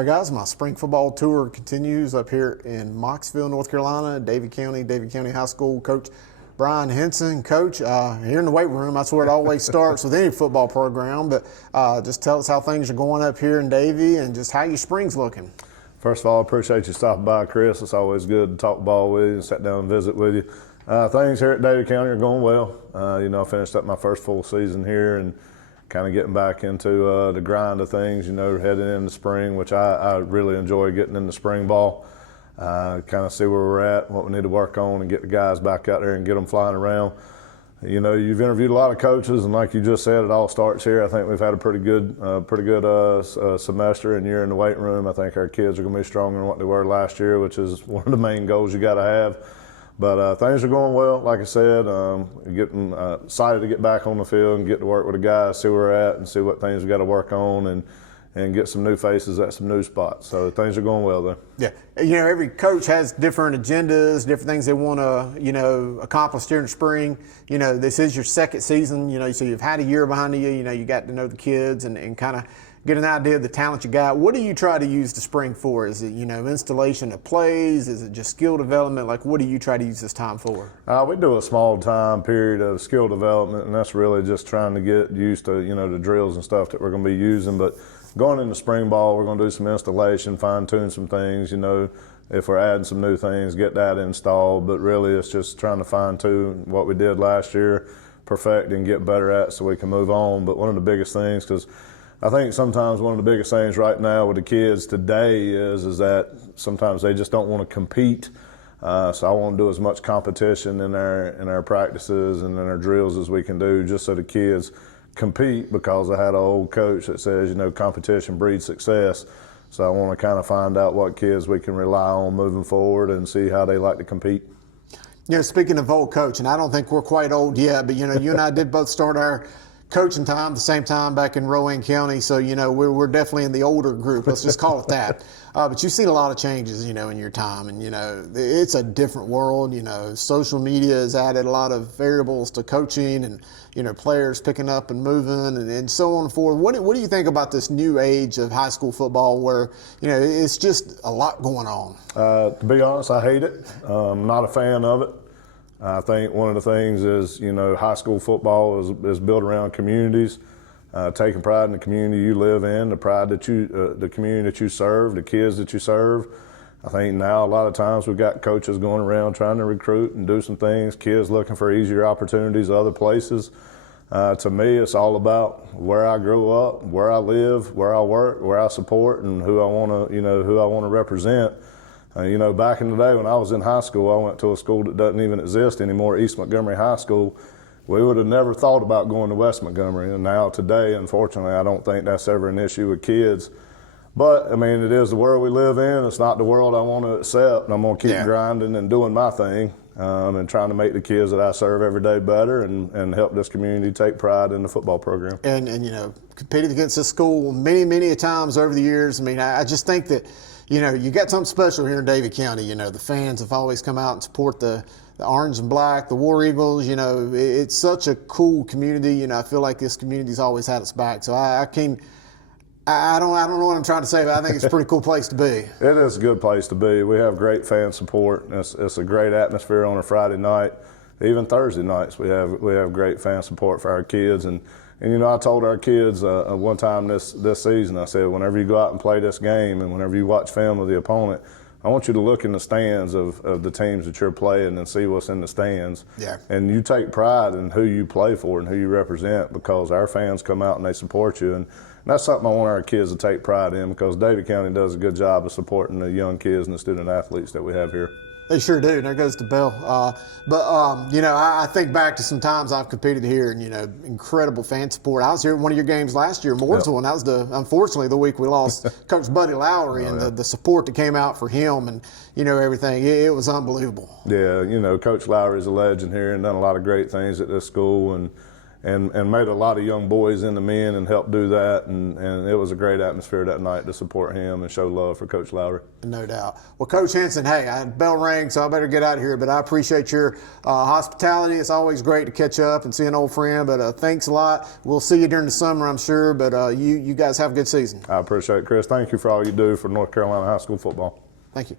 All right, guys, my spring football tour continues up here in Mocksville, North Carolina, Davie County High School. Coach Brian Hinson. Coach, here in the weight room, that's where it always starts with any football program. But just tell us how things are going up here in Davie and just how your spring's looking. First of all, I appreciate you stopping by, Chris. It's always good to talk ball with you and sit down and visit with you. Things here at Davie County are going well. I finished up my first full season here and kind of getting back into the grind of things, heading into spring, which I really enjoy getting into spring ball. Kind of see where we're at, what we need to work on, and get the guys back out there and get them flying around. You've interviewed a lot of coaches, and like you just said, it all starts here. I think we've had a pretty good semester and year in the weight room. I think our kids are going to be stronger than what they were last year, which is one of the main goals you got to have. But things are going well, like I said. Getting excited to get back on the field and get to work with the guys, see where we're at, and see what things we got to work on, and get some new faces at some new spots. So things are going well there. Yeah, every coach has different agendas, different things they want to, accomplish during the spring. This is your second season, so you've had a year behind you. You got to know the kids and kind of get an idea of the talent you got. What do you try to use the spring for? Is it, installation of plays? Is it just skill development? Like, what do you try to use this time for? We do a small time period of skill development, and that's really just trying to get used to, the drills and stuff that we're going to be using. But going into spring ball, we're going to do some installation, fine-tune some things, if we're adding some new things, get that installed. But really it's just trying to fine-tune what we did last year, perfect and get better at so we can move on. But one of the biggest things, because I think sometimes one of the biggest things right now with the kids today is that sometimes they just don't want to compete. So I want to do as much competition in our practices and in our drills as we can do, just so the kids compete, because I had an old coach that says, competition breeds success. So I want to kind of find out what kids we can rely on moving forward and see how they like to compete. Speaking of old coach, and I don't think we're quite old yet, but you and I did both start our coaching time at the same time back in Rowan County, so we're definitely in the older group. Let's just call it that. But you've seen a lot of changes, in your time, and it's a different world. Social media has added a lot of variables to coaching, and players picking up and moving, and so on and forth. What do you think about this new age of high school football, where it's just a lot going on? To be honest, I hate it. I'm not a fan of it. I think one of the things is, high school football is built around communities, taking pride in the community you live in, the pride that the community that you serve, the kids that you serve. I think now a lot of times we've got coaches going around trying to recruit and do some things, kids looking for easier opportunities other places. To me, it's all about where I grew up, where I live, where I work, where I support, and who I want to represent. Back in the day when I was in high school, I went to a school that doesn't even exist anymore, East Montgomery High School. We would have never thought about going to West Montgomery. And now today, unfortunately, I don't think that's ever an issue with kids. But, it is the world we live in. It's not the world I want to accept. And I'm going to keep grinding and doing my thing and trying to make the kids that I serve every day better and help this community take pride in the football program. And competed against this school many, many times over the years. I just think that, you got something special here in Davie County. The fans have always come out and support the orange and black, the War Eagles. It's such a cool community. I feel like this community's always had its back. So I don't know what I'm trying to say, but I think it's a pretty cool place to be. It is a good place to be. We have great fan support. It's a great atmosphere on a Friday night. Even Thursday nights, we have great fan support for our kids. And I told our kids one time this season, I said, whenever you go out and play this game and whenever you watch film of the opponent, I want you to look in the stands of the teams that you're playing and see what's in the stands. Yeah. And you take pride in who you play for and who you represent, because our fans come out and they support you. And that's something I want our kids to take pride in, because Davie County does a good job of supporting the young kids and the student athletes that we have here. They sure do. There goes the bell. I think back to some times I've competed here, and incredible fan support. I was here at one of your games last year, Mooresville, and that was unfortunately the week we lost Coach Buddy Lowry, and the support that came out for him, and everything. It was unbelievable. Yeah, Coach Lowry's a legend here and done a lot of great things at this school, and and made a lot of young boys into men and helped do that. And it was a great atmosphere that night to support him and show love for Coach Lowry. No doubt. Well, Coach Hinson, hey, bell rang, so I better get out of here. But I appreciate your hospitality. It's always great to catch up and see an old friend. But thanks a lot. We'll see you during the summer, I'm sure. But you guys have a good season. I appreciate it, Chris. Thank you for all you do for North Carolina high school football. Thank you.